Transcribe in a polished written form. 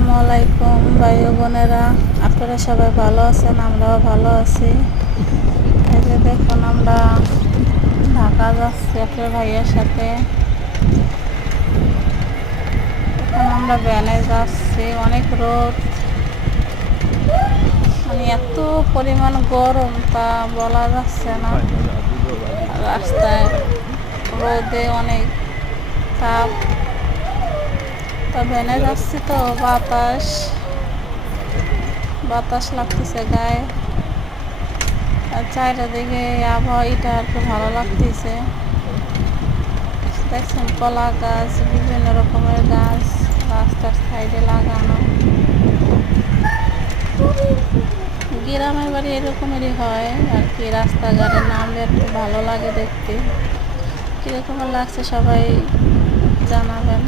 আসসালামু আলাইকুম ভাই ও বোনেরা, আপনারা সবাই ভালো আছেন? আমরাও ভালো আছি। এই যে দেখুন, আমরা ঢাকা যাচ্ছি আপনার ভাইয়ের সাথে। এখন আমরা ভ্যানে যাচ্ছি, অনেক রোদ, মানে এত পরিমাণ গরম তা বলা যাচ্ছে না। রাস্তায় রোদে অনেক তাপ, তা ভ্যানে যাচ্ছি তো বাতাস লাগতেছে গায়ে, আর চারিদিকে আবহাওয়া এটা একটু ভালো লাগতেছে। দেখছেন কলা গাছ, বিভিন্ন রকমের গাছ রাস্তার সাইডে লাগানো। গ্রামের বাড়ি এরকমেরই হয় আর কি, রাস্তাঘাটে নামলে একটু ভালো লাগে দেখতে। কীরকম লাগছে সবাই জানাবেন।